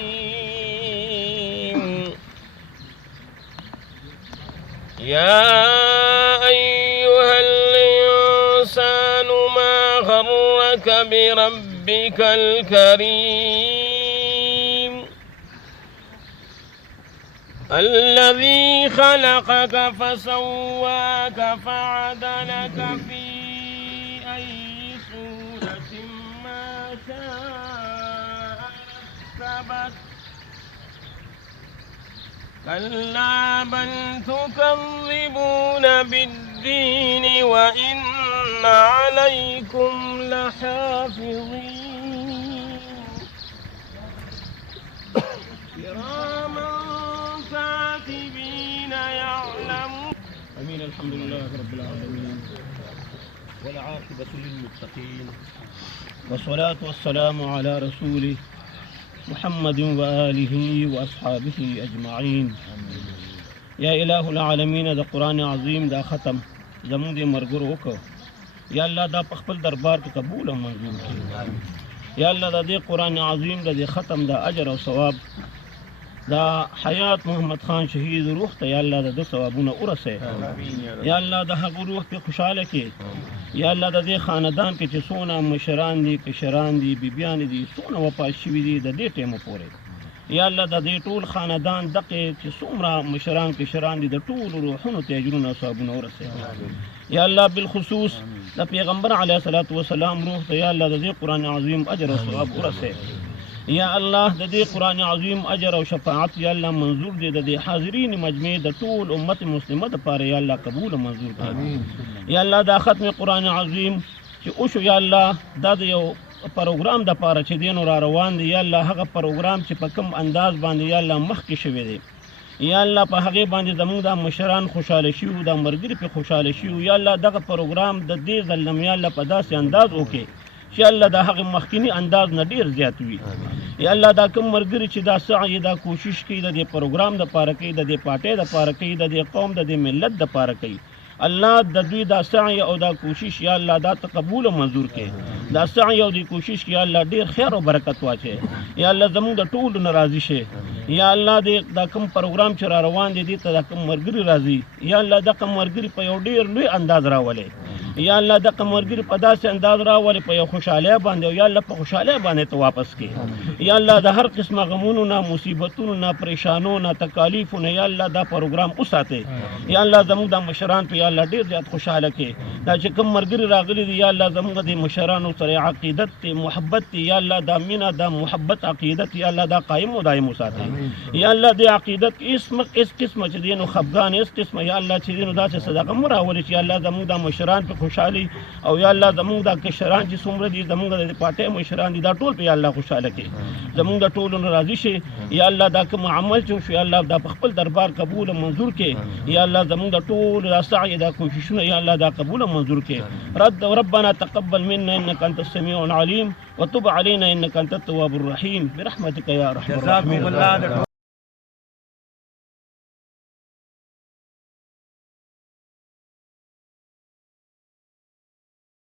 الرحيم. يا أيها الإنسان ما غرك بربك الكريم الذي خلقك فسواك فعدلك في أي صورة ما شاء ركبك كلا بل تكذبون بالدين وإن عليكم لحافظين كراما كاتبين يعلمون. امين. الحمد لله رب العالمين والعاقبة للمتقين والصلاة والسلام على رسوله محمد وآله وأصحابه أجمعين. یا الہ العالمین دا قرآن عظیم دا ختم زمون دے مرگر وکو یا اللہ دا پخپل دربار کے قبول و منظور کی. یا اللہ دا دے قرآن عظیم دا دے ختم دا اجر و ثواب دا حیات محمد خان شہید روح تا یا اللہ دا دے ثوابون ارسے. یا اللہ دا حق روح پہ خوشحال کے. یا اللہ دا دے خاندان کے چی سونا مشران دی کشران دی بیبیان دی سونا وپاشوی دی دا دے ٹیمو پورے. یا اللہ دا دے طول خاندان دقے چی سومرا مشران کشران دی دا طول روحونو تیجرون ثوابون ارسے. یا اللہ بالخصوص دا پیغمبر علیہ السلام روح تا یا اللہ دا دے قرآن عظیم اجر و ثواب ارسے. یا اللہ دا دے قرآن عظیم اجر و شفاعت یا اللہ منظور دے دا دے حاضرین مجمع دا طول امت مسلمہ دا پارے یا اللہ قبول و منظور کر. یا اللہ دا ختم قرآن عظیم چی اوشو یا اللہ دا دیو پروگرام دا پارا چی دینو را روان دی یا اللہ حق پروگرام چی پا کم انداز باندی یا اللہ مخ کی شوی دی یا اللہ پا حقی باندی زمون دا مشران خوشحال شیو دا مرگر پی خوشحال شیو یا اللہ دا پروگرام دا دی ظلم یا اللہ پا دا سی انداز اوکے یا اللہ دا حق مخکینی انداز ندیر زیاد ہوئی. یا اللہ دا کم مرگر چی دا سعی دا کوشش کی دا دی پروگرام دا پارا کی دا دی پاٹے دا پارا کی دا دی قوم دا دی ملت دا پارا کی اللہ دا دوی دا سعی او دا کوشش یا اللہ دا تقبول و منظور کے. دا سعی او دی کوشش کی یا اللہ دیر خیر و برکت واچے. یا اللہ زمون دا طول نرازی شے. یا اللہ دا کم پروگرام چرا روان دی تا دا کم مرگری رازی یا اللہ دا کم مرگری پا یو دیر لوی انداز راولے. یا اللہ دا کم مرگری پا دا سے انداز راولے پا یو خوشحالیہ باندے یا اللہ پا خوشحالیہ باندے تو واپس کے. یا اللہ دا ہر قسم غمونو نا مصیبتونو نا پریشانو نا تکالیفو نا یا اللہ دا پروگرام اساتے. یا اللہ زمون دا مشران پہ یا اللہ دیر زیاد خوشحال کے. دا چکم مرگری راغلی دی یا اللہ زمون دا مشرانو سر عقیدت تی محبت تی یا اللہ دا مینا دا محبت عقیدت یا اللہ دا قائم و دائم اساتے. یا اللہ دے عقیدت اس قسم چی دینو خفگان اس قسم یا اللہ چی دینو دا چی صدقہ مراولی چی اللہ زمون دا مشران پہ خوشحالی او یا اللہ زمون دا کشران چی سمر دی زمون دا پاٹے مشران دی دا طول پہ یا اللہ خوشحال کے. زمون دا طول نرازی شے یا اللہ دا کم عمل چو شو یا اللہ دا پخپل دربار قبول و منظور کے. یا اللہ زمون دا طول دا سعی دا کوششون یا اللہ دا قبول و منظور کے. ربنا تقبل منا انك انت السميع العليم وتب علينا انك انت التواب الرحيم برحمتك يا ارحم الراحمين.